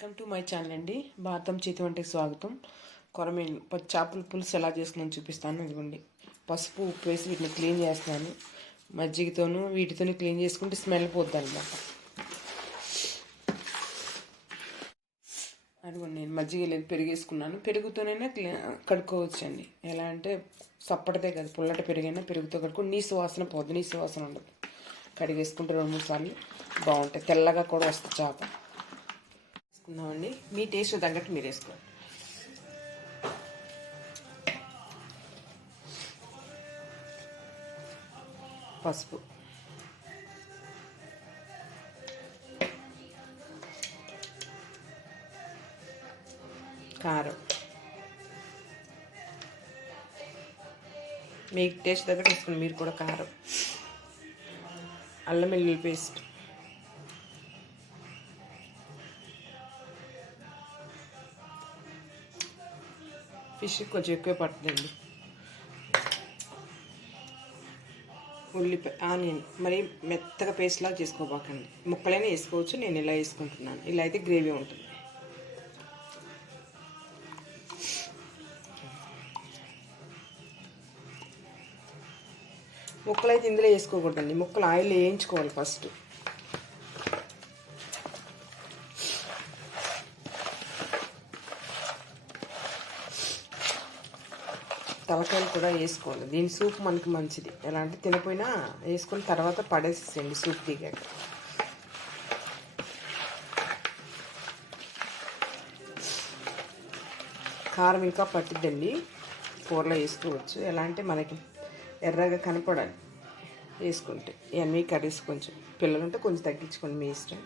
Welcome to my channel అండి. భారతం చేతి వంటకి స్వాగతం. కొరమీను చేపల పులుసు ఎలా చేసుకున్నాను చూపిస్తాను. ఇదిగోండి, పసుపు ఉప్పు వేసి వీటిని క్లీన్ చేస్తున్నాను. మజ్జిగతోనూ వీటితోనే క్లీన్ చేసుకుంటే స్మెల్ పోద్ది అనమాట. అదిగోండి, నేను మజ్జిగ లేదు పెరిగేసుకున్నాను. పెరుగుతోనైనా కడుక్కోవచ్చు అండి. ఎలా అంటే సప్పటిదే కదా, పుల్లటి పెరుగైనా పెరుగుతో కడుక్కొని నీసు వాసన పోద్ది, నీసు వాసన ఉండదు. కడిగేసుకుంటే 2-3 సార్లు బాగుంటాయి. తెల్లగా కూడా వస్తుంది చేప. వేసుకుందామండి. మీ టేస్ట్ తగ్గట్టు మీరు వేసుకోండి. పసుపు, కారం, మీకు టేస్ట్ తగ్గట్టు వేసుకోండి. మీరు కూడా కారం, అల్లం వెల్లుల్లి పేస్ట్, ఫిష్ కొంచెం ఎక్కువ పడుతుందండి. ఉల్లిపాయ, ఆనియన్ మరి మెత్తగా పేస్ట్ లాగా చేసుకోబాకండి. ముక్కలైనా వేసుకోవచ్చు. నేను ఇలా వేసుకుంటున్నాను. ఇలా అయితే గ్రేవీ ఉంటుంది. ముక్కలు అయితే ఇందులో వేసుకోకూడదండి. ముక్కలు ఆయిల్ వేయించుకోవాలి ఫస్ట్. తలకాయలు కూడా వేసుకోవాలి. దీని సూప్ మనకి మంచిది. ఎలా అంటే తినపోయినా వేసుకొని తర్వాత పడేసేయండి సూప్ దిగాక. కారం ఇంకా పట్టిద్దండి, కూరలో వేసుకోవచ్చు. ఎలా అంటే మనకి ఎర్రగా కనపడాలి వేసుకుంటే. ఇవన్నీ కర్రీస్ కొంచెం పిల్లలుంటే కొంచెం తగ్గించుకోండి, మీ ఇష్టం.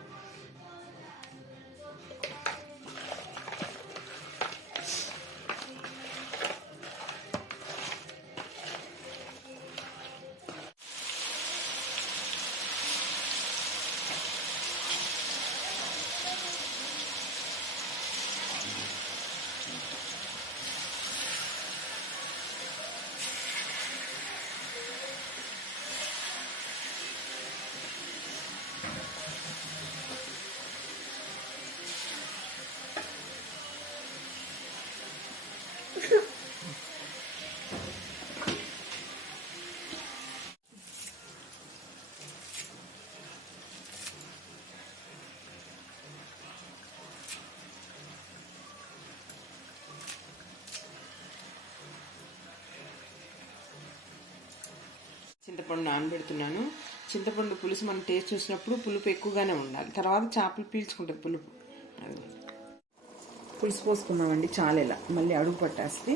చింతపండు నానబెడుతున్నాను. చింతపండు పులుసు మనం టేస్ట్ చూసినప్పుడు పులుపు ఎక్కువగానే ఉండాలి. తర్వాత చేపలు పీల్చుకుంటుంది పులుపు. పులుసు పోసుకున్నామండి. చాలా ఇలా మళ్ళీ అడుగు పట్టేస్తే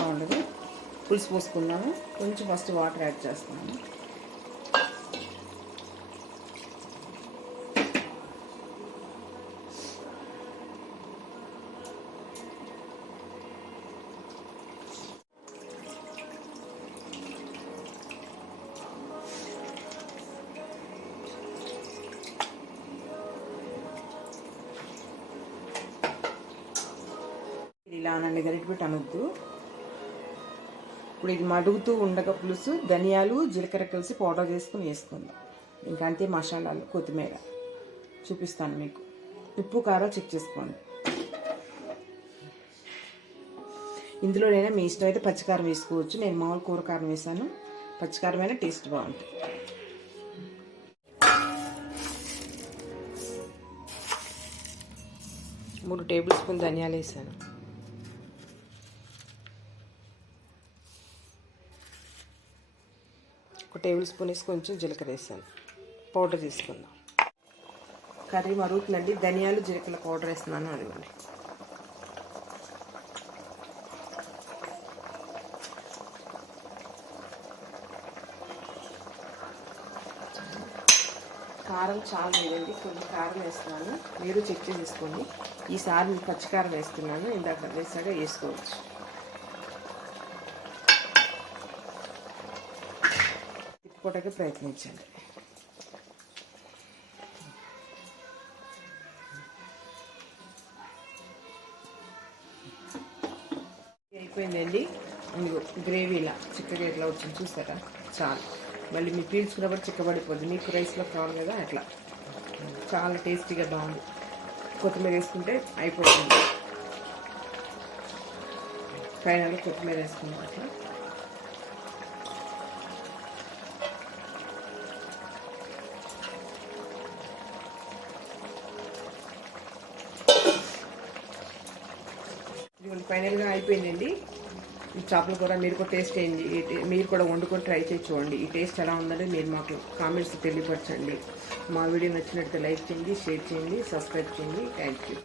బాగుండదు. పులుసు పోసుకున్నాము. కొంచెం ఫస్ట్ వాటర్ యాడ్ చేస్తున్నాము. ఇలా అనండి, గరిటె పెట్టి అనొద్దు. ఇప్పుడు ఇది మడుగుతూ ఉండగా పులుసు ధనియాలు జీలకర్ర కలిసి పౌడర్ చేసుకుని వేసుకుందాం. ఇంకా అంతే మసాలాలు, కొత్తిమీర చూపిస్తాను మీకు. ఉప్పు కారం చెక్ చేసుకోండి. ఇందులోనైనా మీ ఇష్టం అయితే పచ్చికారం వేసుకోవచ్చు. నేను మామూలు కూర కారం వేసాను. పచ్చికారమైనా టేస్ట్ బాగుంటుంది. మూడు టేబుల్ స్పూన్ ధనియాలు వేసాను. ఒక టేబుల్ స్పూన్ వేసి కొంచెం జీలకర్ర వేసాను. పౌడర్ తీసుకుందాం. కర్రీ మరుగుతుందండి. ధనియాలు జీలకర్ర పౌడర్ వేస్తున్నాను. అదిగోండి. కారం చాలా వేయండి. కొంచెం కారం వేస్తున్నాను. మీరు చెక్ చేసుకోండి. ఈసారి పచ్చికారం వేస్తున్నాను. ఇందాక వేసాగా వేసుకోవచ్చు. తిప్పుకోవడానికి ప్రయత్నించండి. అయిపోయిందండి. గ్రేవీ ఇలా చిక్కగా ఎట్లా వచ్చింది చూసారా? చాలా మళ్ళీ మీరు పీల్చుకున్నప్పుడు చిక్కబడిపోద్ది. మీకు రైస్లో కావాలి కదా, అట్లా చాలా టేస్టీగా బాగుంది. కొత్తిమీర వేసుకుంటే అయిపోతుంది. ఫైనల్గా కొత్తిమీర వేసుకున్నాం అట్లా. ఇది ఫైనల్గా అయిపోయిందండి. ఈ చేపల కూర మీరు కూడా టేస్ట్ చేయండి, మీరు కూడా వండుకొని ట్రై చేసి చూడండి. ఈ టేస్ట్ ఎలా ఉందని మీరు మాకు కామెంట్స్ తెలియపరచండి. మా వీడియో నచ్చినట్టు లైక్ చేయండి, షేర్ చేయండి, సబ్స్క్రైబ్ చేయండి. Thank you.